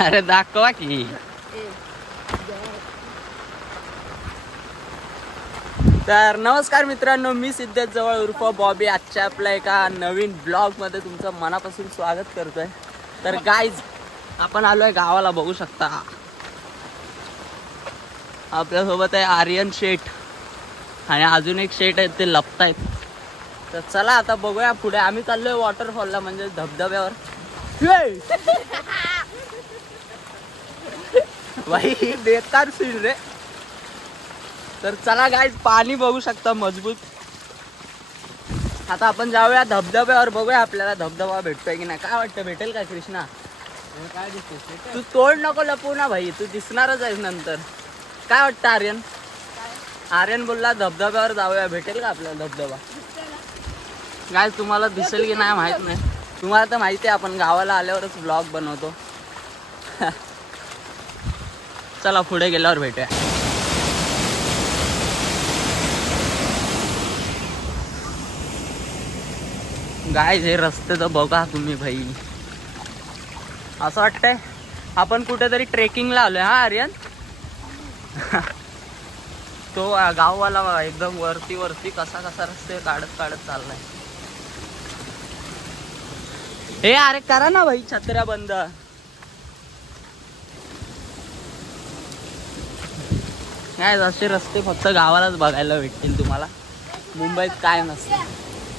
अरे दाखवा की. तर नमस्कार मित्रांनो, मी सिद्धेश जवळ उर्फ बॉबी आजच्या आपल्या एका नवीन ब्लॉगमध्ये तुमचं मनापासून स्वागत करतोय. तर गाईज, आपण आलोय गावाला. बघू शकता आपल्यासोबत आहे आर्यन शेठ आणि अजून एक शेठ आहेत, ते लपतायत. तर चला आता बघूया पुढे. आम्ही चाललोय वॉटरफॉलला, म्हणजे धबधब्यावर. भाई बेकार सीन रे. तर चला गाईज, पाणी बघू शकता मजबूत. आता आपण जाऊया धबधब्यावर, बघूया आपल्याला धबधबा भेटतोय की नाही. काय वाटतं, भेटेल का कृष्णा? काय दिसतोय? तू तोड नको लपवू ना भाई, तू दिसणारच आहेस नंतर. काय वाटतं आर्यन? आर्यन बोलला धबधब्यावर जाऊया, भेटेल का आपल्याला धबधबा? काय तुम्हाला दिसेल की नाही माहित नाही. तुम्हाला तर माहिती आहे, आपण गावाला आल्यावरच ब्लॉग बनवतो. चला पुढे गेल्यावर भेटूया. गाईज, हे रस्ते तर बघा तुम्ही भाई. असं वाटतंय आपण कुठेतरी ट्रेकिंगला आलोय. हा आर्यन? तो गाववाला एकदम वरती वरती कसा कसा रस्ते काढत काढत चाललाय. हे अरे करा ना भाई, छत्र्या बंद. काय असे रस्ते फक्त गावालाच बघायला भेटतील तुम्हाला, मुंबईत काय नसतं.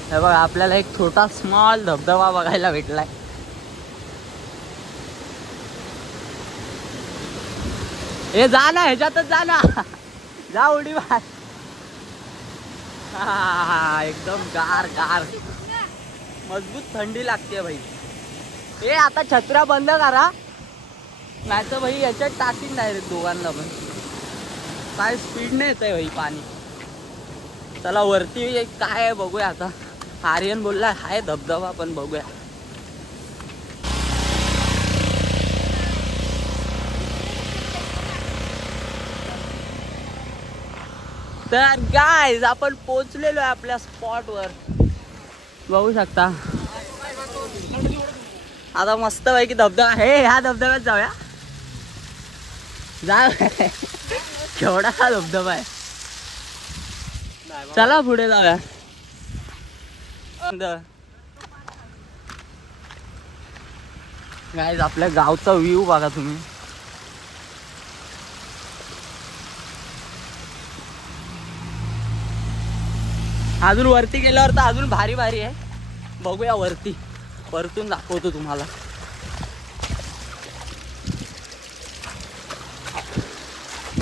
हे बघा, आपल्याला एक छोटा स्मॉल धबधबा बघायला भेटलाय. हे जा ना, ह्याच्यातच जा ना. जा उडी मार. एकदम गार गार, मजबूत थंडी लागते भाई. हे आता छत्र्या बंद करा, नाही तर भाई याच्यात टाकीन डायरेक्ट दोघांना पण. काय स्पीडने येत आहे भाई पाणी. चला वरती काय आहे बघूया आता. आर्यन बोलला हाय धबधबा, पण बघूया. तर गाईज, आपण पोहोचलेलो आहे आपल्या स्पॉटवर, बघू शकता. आता मस्त पैकी धबधबा. हे ह्या धबधब्यात जाऊया. जा. केवढा धबधबा आहे. चला पुढे जाऊया. गाईज, आपल्या गावचा व्ह्यू बघा तुम्ही. अजून वरती गेल्यावर तर अजून भारी भारी आहे. बघूया वरती, वरतून दाखवतो तुम्हाला.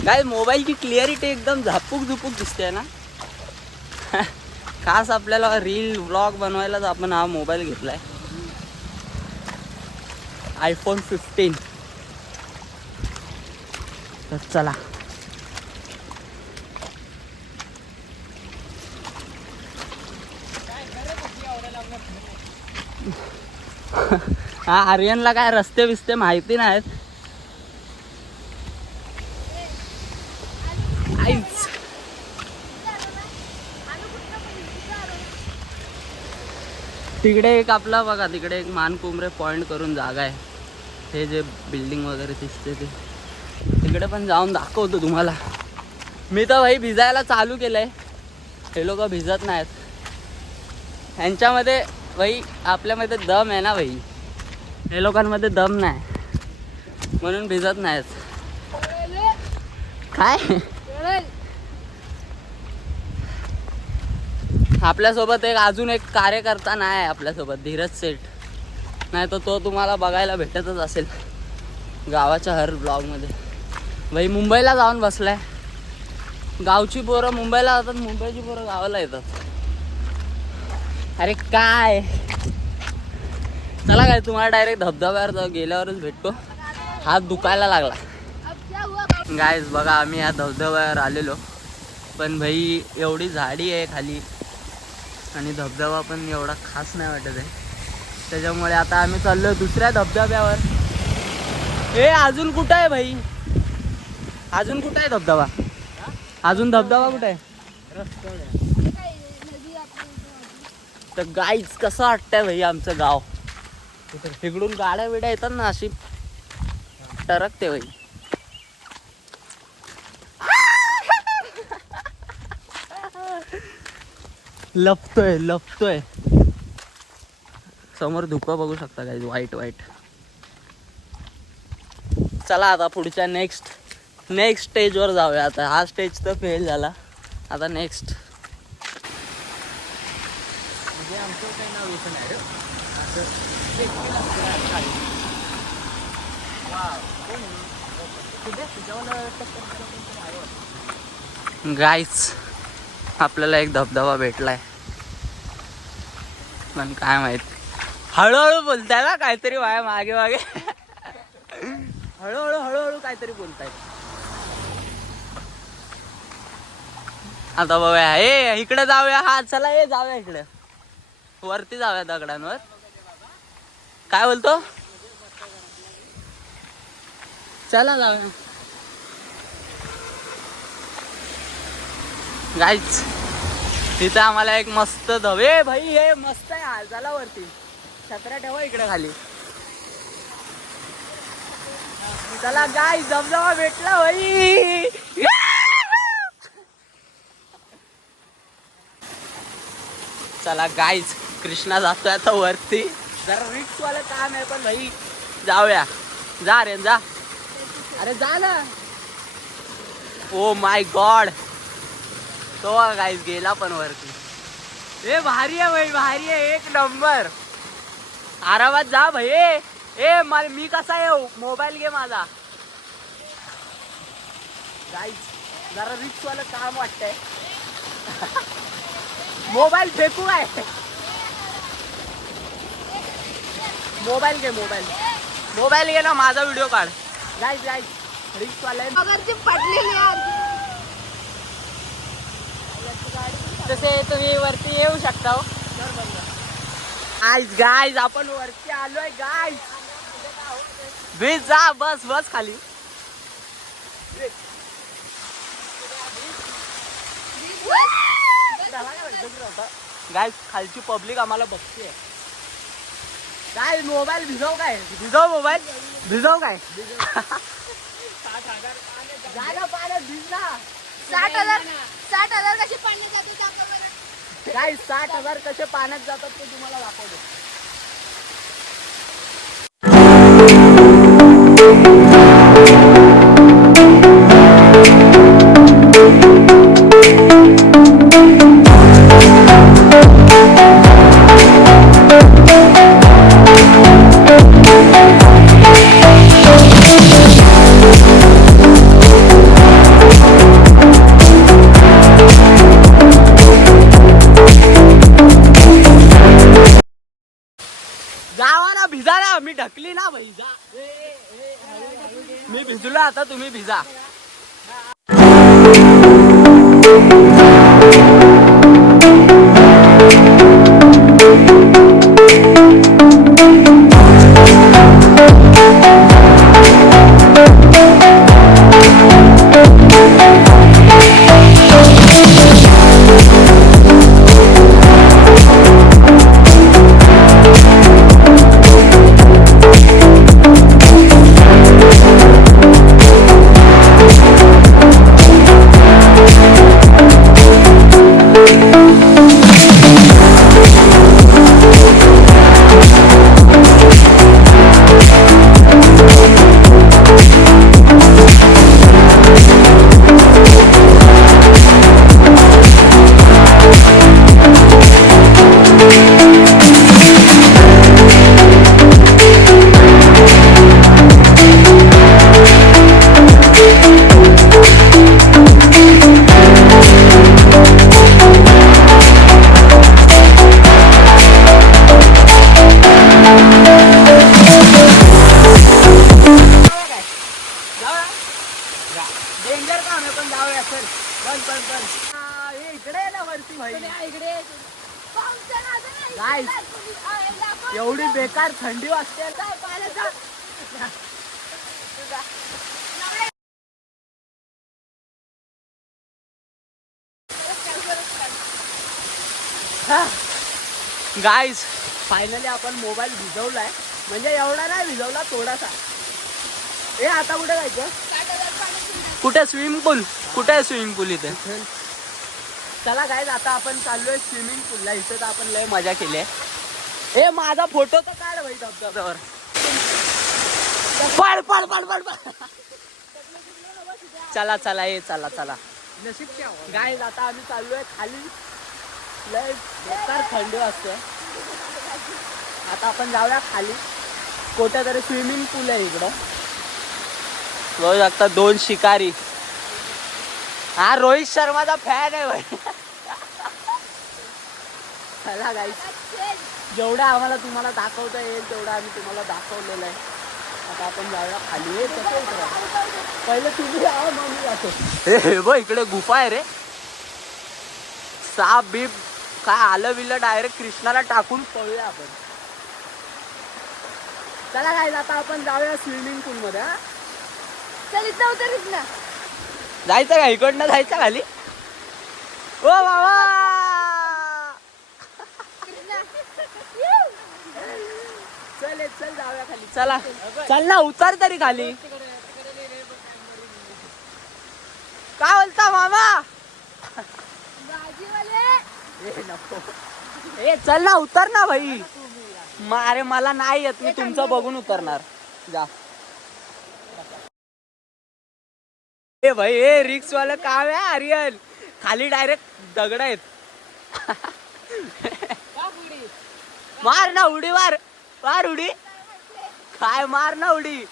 काय मोबाईलची क्लिअरिटी एकदम झापूक झुपूक दिसते ना. खास आपल्याला रील व्लॉग बनवायलाच आपण हा मोबाईल घेतलाय, iPhone 15. तर चला. हा आर्यनला काय रस्ते बिस्ते माहिती नाहीत. तिकडे एक आपला बघा, तिकडे एक मानकुमरे पॉइंट करून जागा आहे. हे जे बिल्डिंग वगैरे दिसते ते, तिकडे पण जाऊन दाखवतो तुम्हाला. मी तर भाई भिजायला चालू केलंय. हे लोक भिजत नाहीत. ह्यांच्यामध्ये भाई, आपल्यामध्ये दम आहे ना भाई, हे लोकांमध्ये दम नाही, म्हणून भिजत नाहीत. काय आपल्यासोबत अजून एक कार्यकर्ता नाही आहे आपल्यासोबत, धीरज सेठ. नाही तर तो तुम्हाला बघायला भेटतच असेल गावाच्या हर ब्लॉगमध्ये. भाई मुंबईला जाऊन बसलाय. गावची पोरं मुंबईला जातात, मुंबईची पोरं गावाला येतात. अरे काय, चला काय तुम्हाला डायरेक्ट धबधब्यावर गेल्यावरच भेटतो. हात दुखायला लागला. गाईज बघा, आम्ही या धबधब्यावर आलेलो, पण भाई एवढी झाडी आहे खाली आणि धबधबा पण एवढा खास नाही वाटत आहे. त्याच्यामुळे आता आम्ही चाललो दुसऱ्या धबधब्यावर. हे अजून कुठं आहे भाई? अजून कुठं आहे धबधबा? अजून धबधबा कुठं आहे? तर गाईज कसं वाटतंय भाई आमचं गाव. तिकडून गाड्या बिड्या येतात ना अशी टरकते भाई. लपतोय. समोर धुकं बघू शकता गाईज, वाईट. चला आता पुढच्या नेक्स्ट स्टेजवर जाऊया. आता हा स्टेज तर फेल झाला, आता नेक्स्ट. म्हणजे आमचं काही नाव येतं नाही रे. गाईज आपल्याला एक धबधबा भेटलाय, पण काय माहित. हळूहळू बोलताय ना काहीतरी, मागे हळूहळू काहीतरी बोलताय. आता बघूया. हे इकडे जाऊया. हा चला, जाऊया इकडे वरती जाऊया दगडांवर. काय बोलतो? चला जाऊया गाईच. तिथे आम्हाला एक मस्त धबे भाई, हे मस्त आहे. चला वरती, छत्र्या ठेवा इकडे खाली. चला गाईज, धबधबा भेटला भाई. चला गाईज, कृष्णा जातोय आता वरती. जरा रिक्स वाला काम आहे, पण भाई जाऊया. जा रे जा. अरे जा ना. ओ माय गॉड, तो गाईज गेला पण वरती. ए भारी आहे भाई, भारी आहे, एक नंबर. आरामात जा भाई. मी कसा येऊ, मोबाईल घे माझा. गाईज जरा रिक्स वाला काम वाटतंय. मोबाईल फेकू काय? मोबाईल घे ना, माझा व्हिडिओ काढ. गाईज रिक्स वाला तसे तुम्ही वरती येऊ शकता. गाईज आपण वरती आलोय गाईज. बीच जा, बस खाली. गाईज खालची पब्लिक आम्हाला बघते. काय मोबाईल भिजव काय? भिजव काय? 60,000 भिजला. 60,000 कसे पाण्यात जाते? काय 60,000 कसे पाण्यात जातात ते तुम्हाला दाखवतो. भिजा ना, मी ढकली ना भाई. जा. मी भिजलो, आता तुम्ही भिजा. एवढी बेकार थंडी वाजते. गाईज फायनली आपण मोबाईल भिजवलाय, म्हणजे एवढा नाही भिजवला, थोडासा. ए आता कुठे जायचं? काटावर पाणी शिंपडायचं. कुठे स्विमिंग पूल? कुठे आहे स्विमिंग पूल इथे? चला गाईज आता आपण चाललोय स्विमिंग पूलला. इथे तर आपण लय मजा केली आहे. ए माझा फोटो तर काढ भाई धबधब्यावर. पळ पळ पळ पळ पळ. चला चला ये चला चला. गाईज आता आम्ही चाललोय खाली. लय बेकार थंडी वाजते. आता आपण जाऊया खाली. कुठे तरी स्विमिंग पूल आहे इकडं. बघू शकता 2 शिकारी. हा रोहित शर्माचा फॅन आहे भाई. चला गाईज जेवढं आम्हाला तुम्हाला दाखवता येईल तेवढं आम्ही तुम्हाला दाखवलेलं आहे. आता आपण जाऊया खाली. पहिले तुम्ही यावं मग मी जातो. हे बघ इकडे गुफा आहे रे. साप बीप काय आलं विलं डायरेक्ट कृष्णाला टाकून पळूया आपण. चला गाईज आता आपण जाऊया स्विमिंग पूल मध्ये. चल इथं उतरीस ना. जायचं का इकडनं जायचं खाली? ओ बाबा चल चल जाऊया खाली. चला चल ना उतर तरी खाली. काय बोलता मामा? भाजीवाले ए नको. ए चल ना उतर ना भाई. अरे मला नाही येत. मी तुमचं बघून उतरणार. जा. ए भाई ए रिक्स वाला काम आहे आर्यन. खाली डायरेक्ट दगड आहेत. मार ना उडी मार. मार उडी. काय मार ना उडी.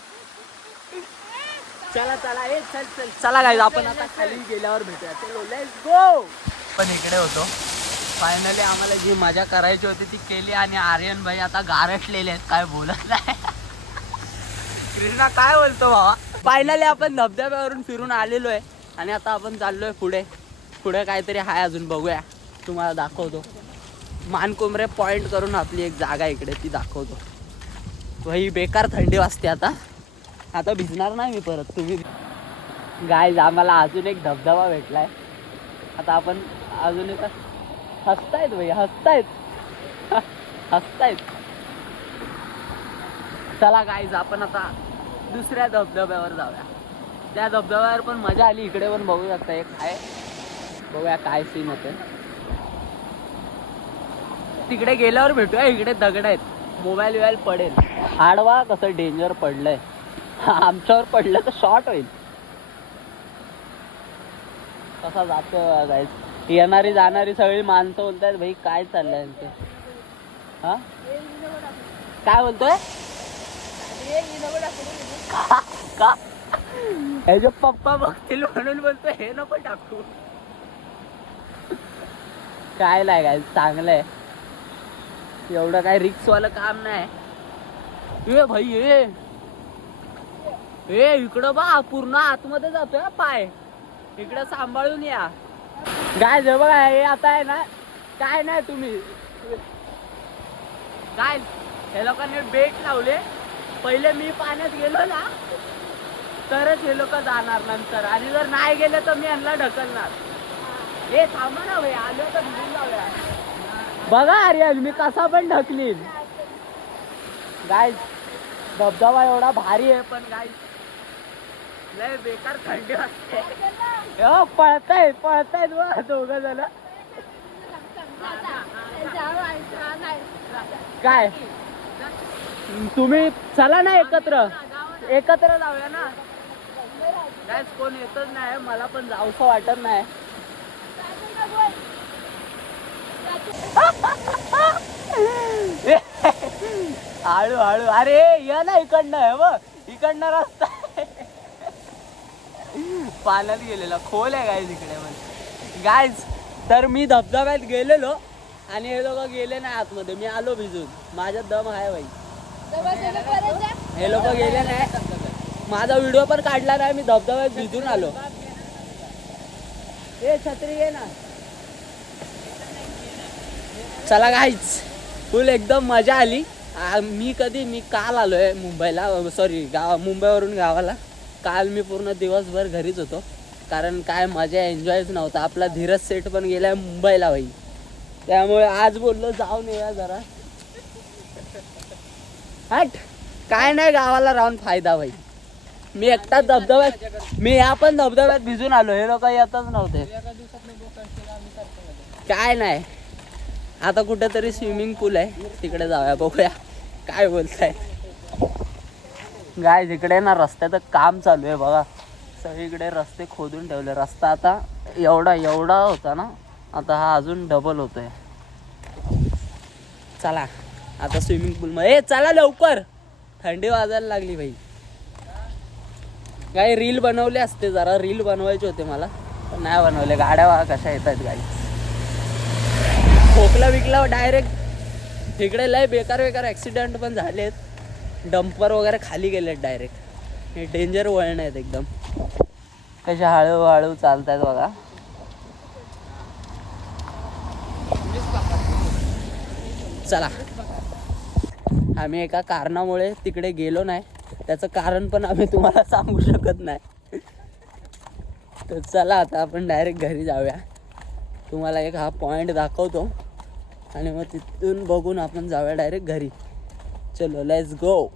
चला चला ए चल चल. चला गाईज आपण आता खाली गेल्यावर भेटूया. चलो लेट्स गो. पण इकडे होतो. फायनली आम्हाला जी मजा करायची होती ती केली. आणि आर्यन भाई आता गारठलेले आहेत. काय बोलत नाही. कृष्णा काय बोलतो बाबा? फायनली आपण धबधब्यावरून फिरून आलेलो आहे. आणि आता आपण चाललोय पुढे. पुढे काहीतरी आहे अजून बघूया. तुम्हाला दाखवतो. मानकोंबरे पॉइंट करून आपली एक जागा इकडे ती दाखवतो. भाई बेकार थंडी वाजते आता. आता भिजणार नाही मी परत. तुम्ही गाईज आम्हाला अजून एक धबधबा भेटलाय. आता आपण अजून एक हसतायत भाई हसतायत हसतायत. चला गाईज आपण आता दुसऱ्या धबधब्यावर जाऊया. त्या धबधब्यावर पण मजा आली. इकडे पण बघू शकता एक आहे. बघूया काय सीन होते. तिकडे गेल्यावर भेटूया. इकडे दगड आहेत. मोबाईल बिबाईल पडेल. आडवा कसं डेंजर पडलंय. आमच्यावर पडलं तर शॉर्ट होईल. कसा जातोय गाईज. येणारी जाणारी सगळी माणसं बोलतायत भाई काय चाललंय यांचं. हा काय बोलतोय? का ह्याचे पप्पा बघतील म्हणून बोलतोय हे नको टाकू. काय नाही काय चांगलंय. एवढं काय रिक्स वालं काम नाही. ए भाई ए इकडं बा पूर्ण आतमध्ये जातोय पाय. इकडं सांभाळून या. गाय जे बघा हे आता आहे ना काय नाही तुम्ही काय हे लोकांनी बेट लावले. पहिले मी पाण्यात गेलो ना तरच हे लोक जाणार नंतर. आणि जर नाही गेले तर मी यांना ढकलणार. हे थांबा ना भाई आलो तर भिजून जाऊया. बघा आर्यन मी कसा पण ढकलीन. गाईज धबधबा एवढा भारी आहे पण गाईज लय बेकार थंडी वाजते. पळतायत दोघं जण. काय तुम्ही चला ना एकत्र जाऊया ना. गाईज कोण येतच नाही. मला पण जाऊसं वाटत नाही. हळू हळू. अरे या ना इकडनं. बघ इकडनं रस्ता पाण्यात गेलेला खोल आहे गाईज इकडे. पण गाईज तर मी धबधब्यात गेलेलो आणि हे लोक गेले नाही आतमध्ये. मी आलो भिजून. माझ्यात दम आहे भाई. हे लोक गेले नाही. माझा व्हिडिओ पण काढला नाही. मी धबधब्यात भिजून आलो. ए छत्री घे ना. चला गाईज फुल एकदम मजा आली. मी काल आलोय मुंबईला. सॉरी मुंबईवरून गावाला. काल मी पूर्ण दिवसभर घरीच होतो. कारण काय मजा एन्जॉयच नव्हता. आपला धीरज सेठ पण गेलाय मुंबईला भाई. त्यामुळे आज बोललो जाऊन येऊया जरा. हट काय नाही गावाला राहून फायदा भाई. मी एकटाच धबधब्यात, मी या पण धबधब्यात भिजून आलो, हे लोक येतच नव्हते. काय नाही, आता कुठेतरी स्विमिंग पूल आहे तिकडे जाऊया, बघूया काय बोलताय. गाय इकडे ना रस्त्याचं काम चालू आहे बघा, सगळीकडे रस्ते खोदून ठेवले. रस्ता आता एवढा होता ना, आता हा अजून डबल होतोय. चला आता स्विमिंग पूल मध्ये चला लवकर, थंडी वाजायला लागली भाई. काय रील बनवले असते, जरा रील बनवायचे होते मला, पण नाही बनवले. गाड्या बघा कशा येत आहेत गाई. खोकला विकला डायरेक्ट तिकडे, लय बेकार ॲक्सिडेंट पण झालेत. डंपर वगैरे खाली गेलेत डायरेक्ट. हे डेंजर वळण आहेत एकदम. कशा हळूहळू चालत आहेत बघा. चला, आम्ही एका कारणामुळे तिकडे गेलो नाही, त्याचं कारण पण आम्ही तुम्हाला सांगू शकत नाही. तर चला आता आपण डायरेक्ट घरी जाऊया. तुम्हाला एक हा पॉईंट दाखवतो आणि मग तिथून बघून आपण जाऊया डायरेक्ट घरी. चलो लेट्स गो.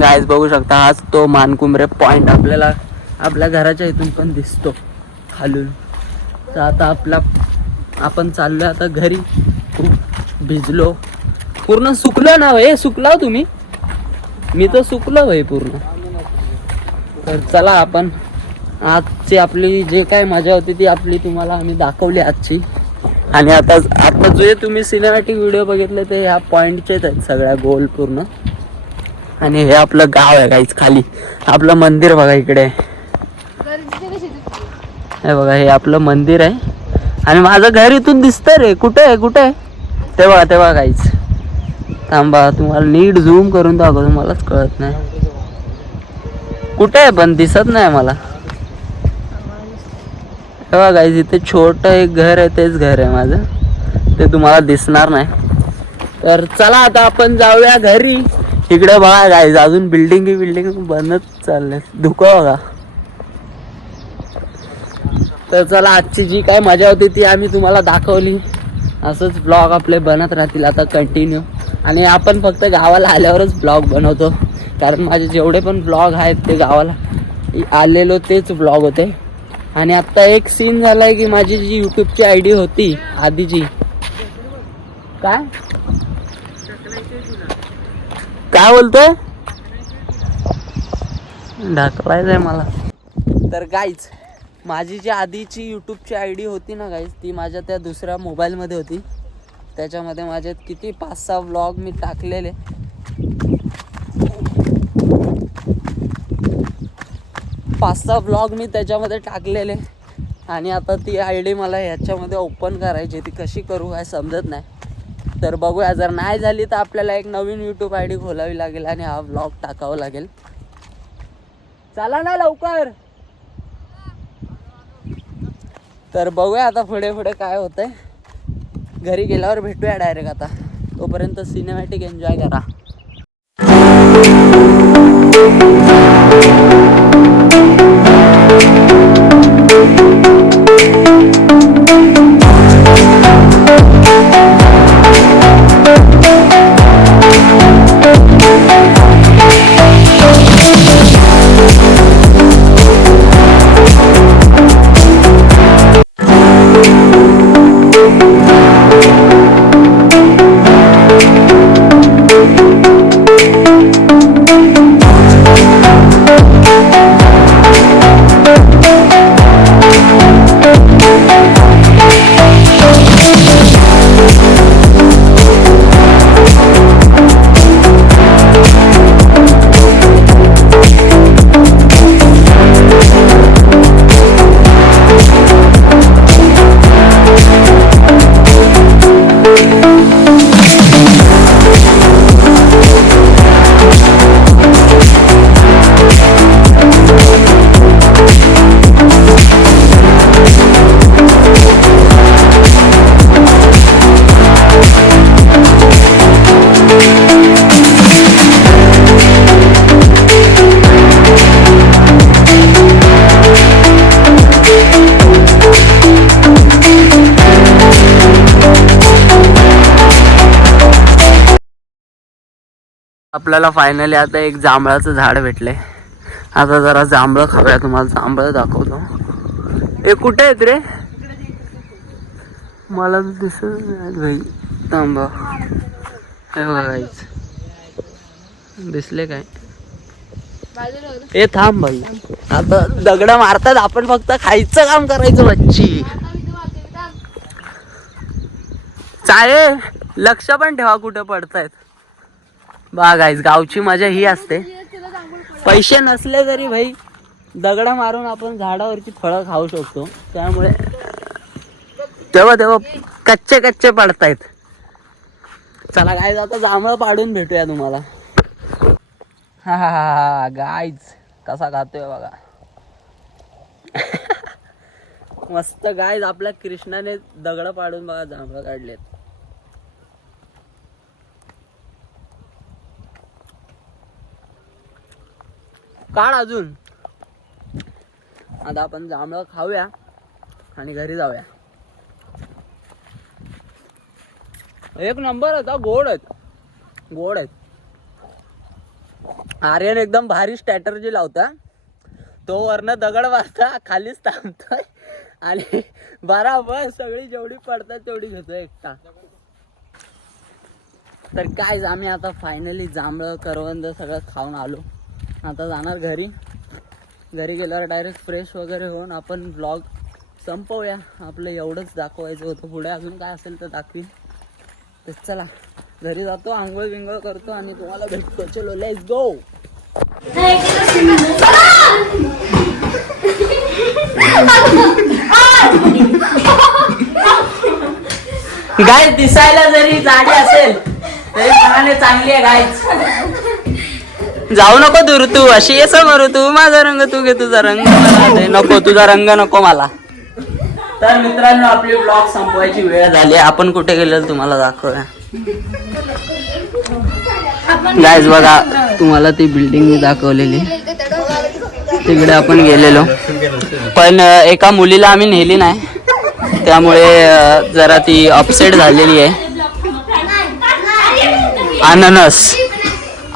गाइस बघू शकता, हाच तो मानकुमरे पॉइंट आपल्याला आपल्या घराच्या इथून पण दिसतो खालून. तर आता आपण चाललोय आता घरी. खूप भिजलो, पूर्ण सुकलो ना भाई. सुकला तुम्ही? मी तर सुकलो भाई पूर्ण. तर चला, आपण आजची आपली जे काय मजा होती ती आपली तुम्हाला आम्ही दाखवली आजची. आणि आता जे तुम्ही सिनेमॅटिक व्हिडिओ बघितले ते ह्या पॉइंटचेच आहेत सगळ्या गोल पूर्ण. आणि हे आपलं गाव आहे गाईच. खाली आपलं मंदिर बघा इकडे, हे बघा हे आपलं मंदिर आहे. आणि माझं घर इथून दिसतंय रे. कुठे आहे ते बघा गाईच. थांबा, तुम्हाला नीट झूम करून दाखवतो, मलाच कळत नाही कुठे आहे, पण दिसत नाही मला. हे बघा गाईच, इथे छोटं एक घर आहे, तेच घर आहे माझं. ते तुम्हाला दिसणार नाही. तर चला आता आपण जाऊया घरी. इकडे बघा गाईज, अजून बिल्डिंग बनत चालले. धुकं बघा. तर चला, आजची जी काय मजा होती ती आम्ही तुम्हाला दाखवली. असंच ब्लॉग आपले बनत राहतील आता कंटिन्यू. आणि आपण फक्त गावाला आल्यावरच ब्लॉग बनवतो, कारण माझे जेवढे पण ब्लॉग आहेत ते गावाला आलेलो तेच ब्लॉग होते. आणि आत्ता एक सीन झालाय की माझी जी यूट्यूबची ID होती आधीची, काय बोलतोय, ढकलायचंय मला. तर गाईज, माझी जी आधीची यूट्यूबची ID होती ना गाईज, ती माझ्या त्या दुसऱ्या मोबाईलमध्ये होती. त्याच्यामध्ये माझे किती 5-6 व्लॉग मी टाकलेले. 5-6 व्लॉग मी त्याच्यामध्ये टाकलेले. आणि आता ती आय डी मला ह्याच्यामध्ये ओपन करायची, ती कशी करू काय समजत नाही. तर बघूया, जर नाही झाली तर आपल्याला एक नवीन यूट्यूब आय डी खोलावी लागेल आणि हा व्लॉग टाकावा लागेल. चला ना लवकर. तर बघूया आता पुढे पुढे काय होतंय. घरी गेल्यावर भेटूया डायरेक्ट. आता तोपर्यंत सिनेमॅटिक एन्जॉय करा. आपल्याला फायनली आता एक जांभळाचं झाड भेटले. आता जरा जांभळं खाऊया. तुम्हाला जांभळं दाखवतो. हे कुठे आहेत रे? मला दिसत नाही भाई. थांबा, हे बघायच दिसले काय? हे थांब भाई. आता दगड मारतात, आपण फक्त खायचं काम करायचं. बच्ची चाळे, लक्ष पण ठेवा कुठे पडतायत. बा गाईज, गावची मजा ही असते. पैसे नसले तरी भाई दगडा मारून आपण झाडावरची फळं खाऊ शकतो. त्यामुळे तेव्हा तेव्हा कच्चे कच्चे पडतायत. चला गाईज, आता जांभळं पाडून भेटूया तुम्हाला. हा हा हा गाईज, कसा खातोय बघा. मस्त गाईज, आपल्या कृष्णाने दगड पाडून बघा जांभळं काढलेत. काढ अजून. आता आपण जांभळं खाऊया आणि घरी जाऊया. एक नंबर होता. गोड आहेत, गोड आहेत. आर्यन एकदम भारी स्ट्रॅटर्जी लावता. तो वरनं दगड वाजता खालीच थांबतोय आणि बराबर सगळी जेवढी पडतात तेवढी घेतोय एकटा. तर काय, आम्ही आता फायनली जांभळं करवंद सगळं खाऊन आलो. आता जाणार घरी. घरी गेल्यावर डायरेक्ट फ्रेश वगैरे होऊन आपण व्लॉग संपवूया. आपलं एवढंच दाखवायचं होतं. पुढे अजून काय असेल तर दाखवी. तर चला घरी जातो, आंघोळ बिंघोळ करतो आणि तुम्हाला भेटतो. चलो लेट्स गो. गाय दिसायला जरी जाडी असेल तरी मनाने चांगली आहे गायच. जाऊ नको दूर तू, अशी ये समोर. तू माझा रंग, तू घे तुझा रंग. नको, तुझा रंग नको मला. तर मित्रांनो, आपली ब्लॉग संपवायची वेळ झाली. आपण कुठे गेलो तुम्हाला दाखवूया. गाईज बघा, तुम्हाला ती बिल्डिंग मी दाखवलेली, तिकडे आपण गेलेलो. पण एका मुलीला आम्ही नेली नाही, त्यामुळे जरा ती अपसेट झालेली आहे. अननस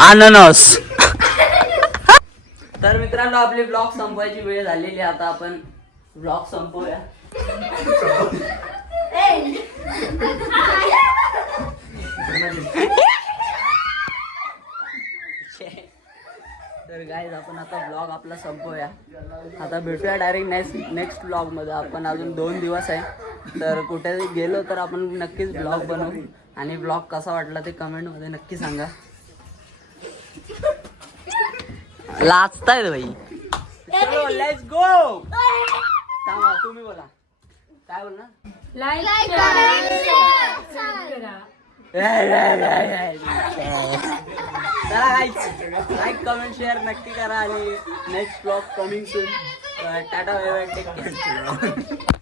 अननस. तर मित्रांनो, आपली ब्लॉग संपवायची वेळ झालेली. आता आपण ब्लॉग संपवूया. तर गाईज, आपण आता ब्लॉग आपला संपवूया. आता भेटूया डायरेक्ट नेक्स्ट ब्लॉग मध्ये. आपण अजून 2 दिवस आहे, तर कुठे गेलो तर आपण नक्कीच ब्लॉग बनवू. आणि ब्लॉग कसा वाटला ते कमेंट मध्ये नक्की सांगा. लाजतायत भाई. चलो लेट्स गो. थांबा तुम्ही बोला काय बोल ना लाईक करा. चला लाईक कमेंट शेअर नक्की करा आणि next blog coming soon tata bye bye take care